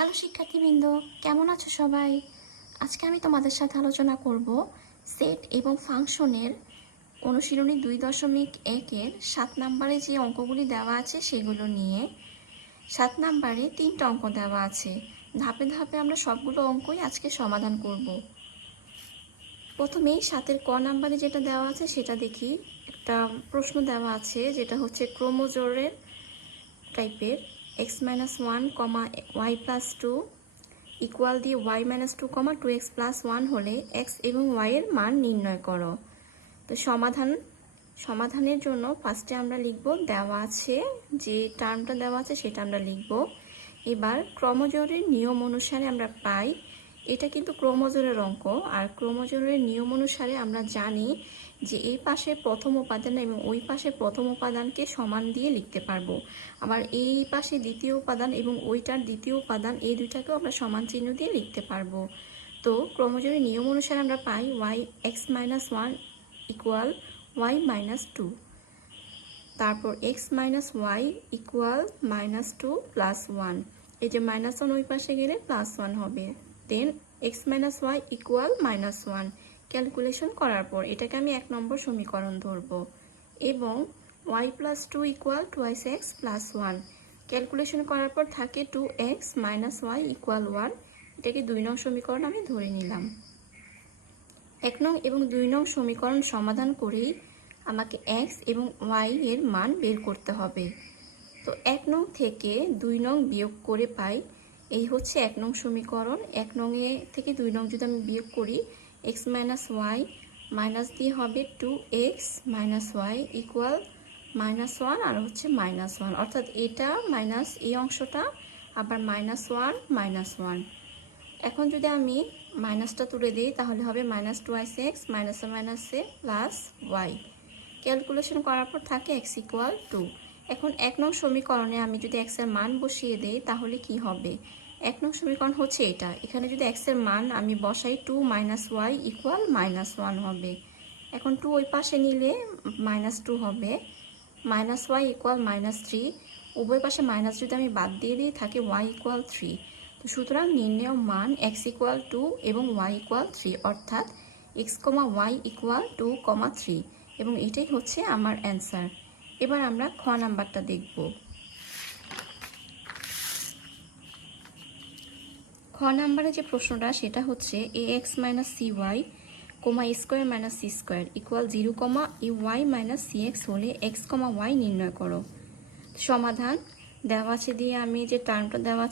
Hello শিক্ষার্থীবৃন্দ, কেমন আছো সবাই? আজকে আমি তোমাদের সাথে আলোচনা করব সেট এবং ফাংশনের অনুশীলনী 2.1-এর 7 নম্বরে যে অঙ্কগুলি দেওয়া আছে সেগুলো নিয়ে। 7 নম্বরে 3টা অঙ্ক দেওয়া আছে। ধাপে ধাপে আমরা সবগুলো অঙ্কই আজকে সমাধান করব। প্রথমেই 7-এর ক নাম্বারে যেটা দেওয়া আছে সেটা দেখি। একটা প্রশ্ন দেওয়া আছে যেটা হচ্ছে ক্রোমোজোরের টাইপের x-1, y + 2 ইকুয়াল দিয়ে y-2, 2x + 1 হলে x এবং y এর মান নির্ণয় করো। তো সমাধানের জন্য ফার্স্টে আমরা লিখব দেওয়া আছে যে টার্মটা দেওয়া আছে সেটা আমরা লিখব। এবার ক্রোমোজোরের নিয়ম অনুসারে আমরা পাই, এটা কিন্তু ক্রোমোজোরের অঙ্ক, আর ক্রোমোজোরের নিয়ম অনুসারে আমরা জানি যে এই পাশে প্রথম উপাদান এবং ওই পাশে প্রথম উপাদানকে সমান দিয়ে লিখতে পারবো। আবার এই পাশে দ্বিতীয় উপাদান এবং ওইটার দ্বিতীয় উপাদান, এই দুইটাকেও আমরা সমান চিহ্ন দিয়ে লিখতে পারবো। তো ক্রোমোজোরের নিয়ম অনুসারে আমরা পাই x-1 ইকুয়াল y-2, তারপর x-y ইকুয়াল -2 + 1, এই যে -1 ওই পাশে গেলে +1 হবে। দেন x-y ইকুয়াল -1 ক্যালকুলেশন করার পর এটাকে আমি 1 নম্বর সমীকরণ ধরব। এবং y + 2 ইকুয়াল 2x + 1 ক্যালকুলেশন করার পর থাকে 2x - y ইকুয়াল 1, এটাকে 2 নং সমীকরণ আমি ধরে নিলাম। 1 নং এবং 2 নং সমীকরণ সমাধান করেই আমাকে x এবং y এর মান বের করতে হবে। তো 1 নং থেকে 2 নং বিয়োগ করে পাই, এই হচ্ছে 1 নং সমীকরণ। 1 নং থেকে 2 নং যদি আমি বিয়োগ করি, x - y মাইনাস দিয়ে হবে 2x - y ইকুয়াল -1 আর হচ্ছে -1, অর্থাৎ এটা মাইনাস এই অংশটা আবার -1 -1। এখন যদি আমি মাইনাসটা তুলে দিই তাহলে হবে -2x -a + y ক্যালকুলেশন করার পর থাকে x ইকুয়াল 2। এখন 1 নং সমীকরণে আমি যদি x এর মান বসিয়ে দেই তাহলে কি হবে? 1 নং সমীকরণ হচ্ছে এটা, এখানে যদি x এর মান আমি বসাই 2 - y ইকুয়াল -1 হবে। এখন 2 ওই পাশে নিলে -2 হবে, -y ইকুয়াল -3, উভয় পাশে মাইনাস যদি আমি বাদ দিয়ে দিই থাকে y ইকুয়াল 3। তো সুতরাং নির্ণেয় মান x ইকুয়াল 2 এবং y ইকুয়াল 3, অর্থাৎ x, y ইকুয়াল 2, 3, এবং এটাই হচ্ছে আমার অ্যান্সার। এবার আমরা খ নাম্বারটা দেখব। খ নাম্বারে যে প্রশ্নটা সেটা হচ্ছে ax - cy, a² - c² equal 0, ay - cx হলে x, y নির্ণয় করো। সমাধান দেওয়া আছে দিয়ে আমি যে টার্মটা দেওয়া আছে